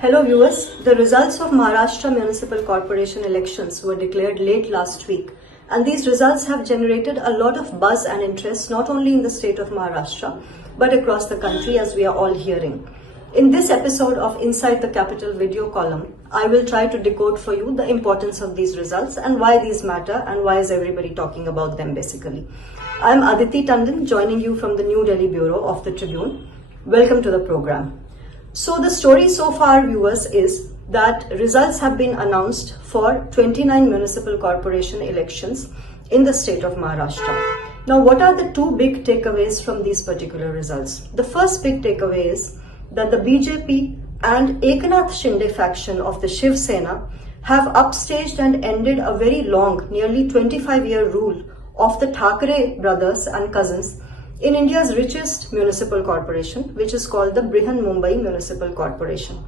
Hello viewers, the results of Maharashtra Municipal Corporation elections were declared late last week, and these results have generated a lot of buzz and interest not only in the state of Maharashtra but across the country, as we are all hearing. In this episode of Inside the Capital video column, I will try to decode for you the importance of these results and why these matter and why is everybody talking about them basically. I am Aditi Tandon, joining you from the New Delhi Bureau of the Tribune. Welcome to the program. So the story so far, viewers, is that results have been announced for 29 municipal corporation elections in the state of Maharashtra. Now, what are the two big takeaways from these particular results? The first big takeaway is that the BJP and Eknath Shinde faction of the Shiv Sena have upstaged and ended a very long, nearly 25-year rule of the Thackeray brothers and cousins in India's richest municipal corporation, which is called the Brihanmumbai Municipal Corporation.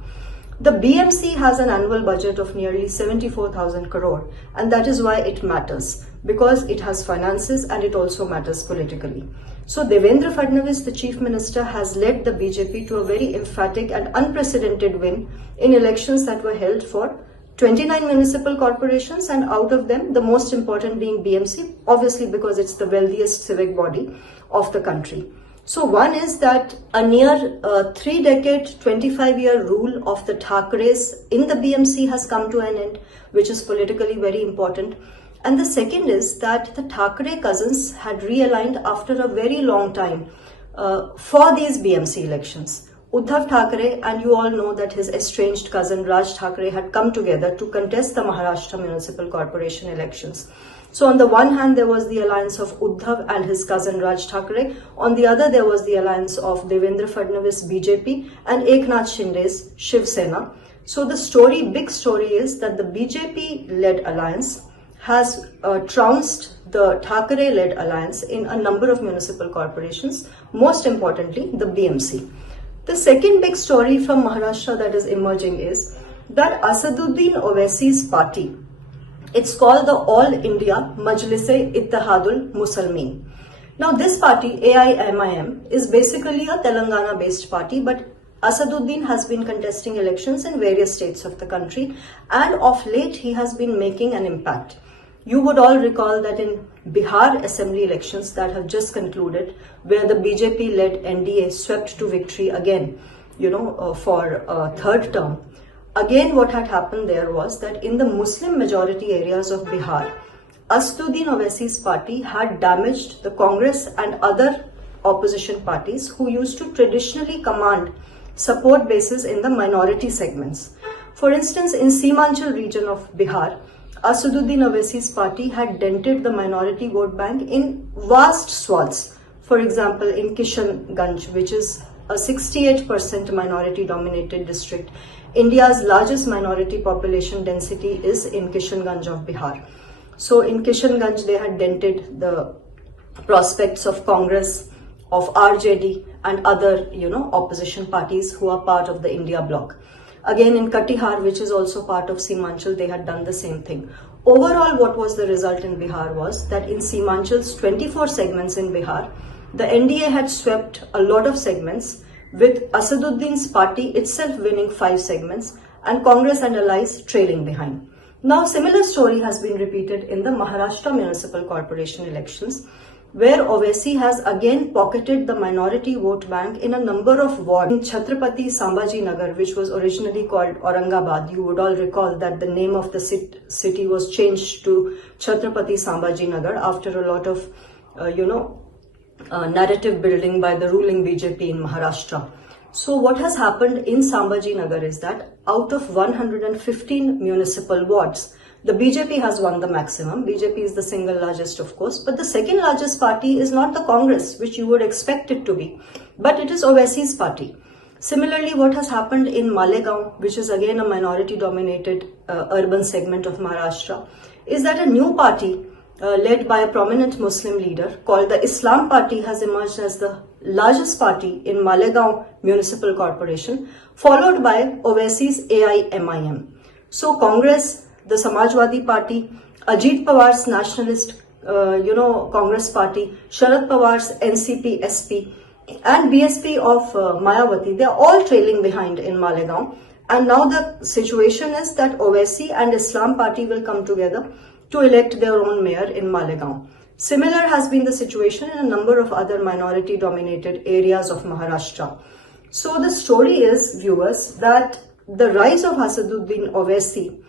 The BMC has an annual budget of nearly 74,000 crore, and that is why it matters, because it has finances and it also matters politically. So Devendra Fadnavis, the Chief Minister, has led the BJP to a very emphatic and unprecedented win in elections that were held for 29 municipal corporations, and out of them, the most important being BMC, obviously because it's the wealthiest civic body of the country. So one is that a near 3-decade, 25-year rule of the Thackeray's in the BMC has come to an end, which is politically very important. And the second is that the Thackeray cousins had realigned after a very long time for these BMC elections. Uddhav Thackeray, and you all know that his estranged cousin Raj Thackeray had come together to contest the Maharashtra Municipal Corporation elections. So on the one hand, there was the alliance of Uddhav and his cousin Raj Thackeray. On the other, there was the alliance of Devendra Fadnavis BJP and Eknath Shinde's Shiv Sena. So the big story is that the BJP-led alliance has trounced the Thackeray-led alliance in a number of municipal corporations, most importantly, the BMC. The second big story from Maharashtra that is emerging is that Asaduddin Owaisi's party, it's called the All India Majlis-e-Ittihadul Muslimin. Now this party, AIMIM, is basically a Telangana-based party, but Asaduddin has been contesting elections in various states of the country, and of late he has been making an impact. You would all recall that in Bihar assembly elections that have just concluded, where the BJP-led NDA swept to victory again, for a third term. Again, what had happened there was that in the Muslim majority areas of Bihar, Asaduddin Owaisi's party had damaged the Congress and other opposition parties who used to traditionally command support bases in the minority segments. For instance, in Simanchal region of Bihar, Asaduddin Owaisi's party had dented the minority vote bank in vast swaths. For example, in Kishanganj, which is a 68% minority-dominated district. India's largest minority population density is in Kishanganj of Bihar. So in Kishanganj, they had dented the prospects of Congress, of RJD and other, opposition parties who are part of the India bloc. Again, in Katihar, which is also part of Simanchal, they had done the same thing. Overall, what was the result in Bihar was that in Simanchal's 24 segments in Bihar, the NDA had swept a lot of segments, with Asaduddin's party itself winning 5 segments and Congress and allies trailing behind. Now, similar story has been repeated in the Maharashtra Municipal Corporation elections, where Owaisi has again pocketed the minority vote bank in a number of wards. In Chhatrapati Sambhaji Nagar, which was originally called Aurangabad, you would all recall that the name of the city was changed to Chhatrapati Sambhaji Nagar after a lot of, narrative building by the ruling BJP in Maharashtra. So what has happened in Sambhaji Nagar is that out of 115 municipal wards, the BJP has won the maximum. BJP is the single largest, of course, but the second largest party is not the Congress, which you would expect it to be, but it is Owaisi's party. Similarly, what has happened in Malegaon, which is again a minority-dominated urban segment of Maharashtra, is that a new party led by a prominent Muslim leader called the Islam Party has emerged as the largest party in Malegaon Municipal Corporation, followed by Owaisi's AIMIM. So Congress, the Samajwadi Party, Ajit Pawar's Nationalist Congress Party, Sharad Pawar's NCP SP, and BSP of Mayawati, they are all trailing behind in Malegaon. And now the situation is that Owaisi and Islam Party will come together to elect their own mayor in Malegaon. Similar has been the situation in a number of other minority-dominated areas of Maharashtra. So the story is, viewers, that the rise of Asaduddin Owaisi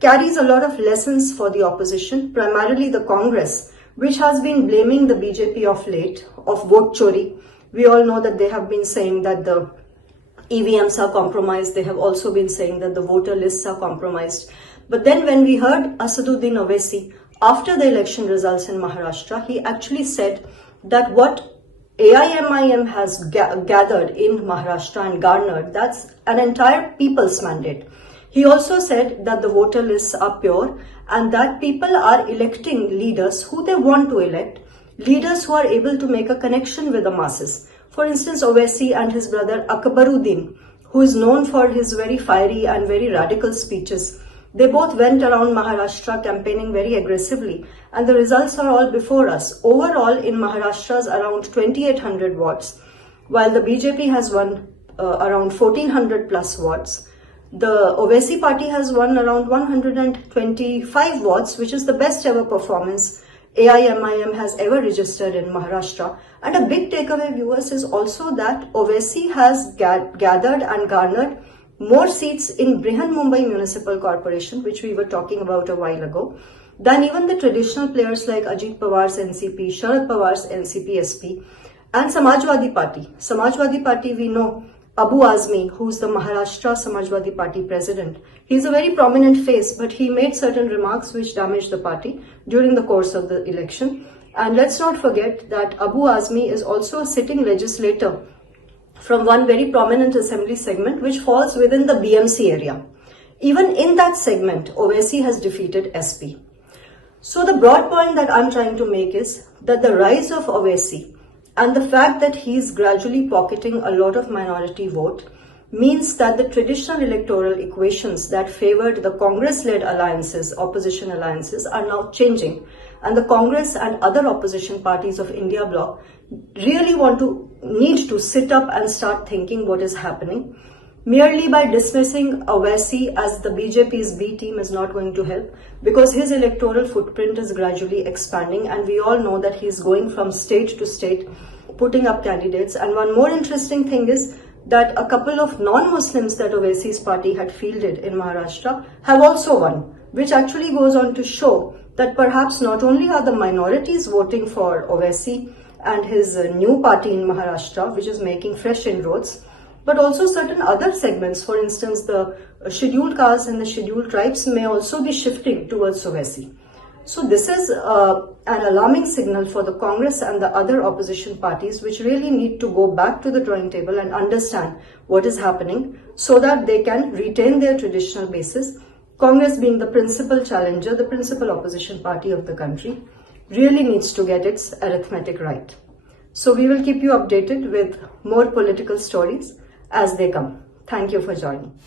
carries a lot of lessons for the opposition, primarily the Congress, which has been blaming the BJP of late of vote chori. We all know that they have been saying that the EVMs are compromised. They have also been saying that the voter lists are compromised. But then when we heard Asaduddin Owaisi after the election results in Maharashtra, he actually said that what AIMIM has gathered in Maharashtra and garnered, that's an entire people's mandate. He also said that the voter lists are pure and that people are electing leaders who they want to elect, leaders who are able to make a connection with the masses. For instance, Owaisi and his brother Akbaruddin, who is known for his very fiery and very radical speeches, they both went around Maharashtra campaigning very aggressively, and the results are all before us. Overall, in Maharashtra's around 2,800 wards, while the BJP has won around 1,400 plus wards, the Owaisi party has won around 125 wards, which is the best ever performance AIMIM has ever registered in Maharashtra. And a big takeaway, viewers, is also that Owaisi has gathered and garnered more seats in Brihanmumbai Municipal Corporation, which we were talking about a while ago, than even the traditional players like Ajit Pawar's NCP, Sharad Pawar's NCP SP, and Samajwadi Party. Samajwadi Party, we know Abu Azmi, who's the Maharashtra Samajwadi Party president. He's a very prominent face, but he made certain remarks which damaged the party during the course of the election. And let's not forget that Abu Azmi is also a sitting legislator from one very prominent assembly segment which falls within the BMC area. Even in that segment, Owaisi has defeated SP. So the broad point that I'm trying to make is that the rise of Owaisi and the fact that he's gradually pocketing a lot of minority vote means that the traditional electoral equations that favored the Congress-led alliances, opposition alliances, are now changing. And the Congress and other opposition parties of India bloc really need to sit up and start thinking what is happening. Merely by dismissing Owaisi as the BJP's B team is not going to help, because his electoral footprint is gradually expanding and we all know that he's going from state to state putting up candidates. And one more interesting thing is that a couple of non-Muslims that Owaisi's party had fielded in Maharashtra have also won, which actually goes on to show that perhaps not only are the minorities voting for Owaisi and his new party in Maharashtra, which is making fresh inroads, but also certain other segments, for instance, the scheduled castes and the scheduled tribes may also be shifting towards Owaisi. So this is an alarming signal for the Congress and the other opposition parties, which really need to go back to the drawing table and understand what is happening so that they can retain their traditional basis. Congress, being the principal challenger, the principal opposition party of the country, really needs to get its arithmetic right. So we will keep you updated with more political stories as they come. Thank you for joining.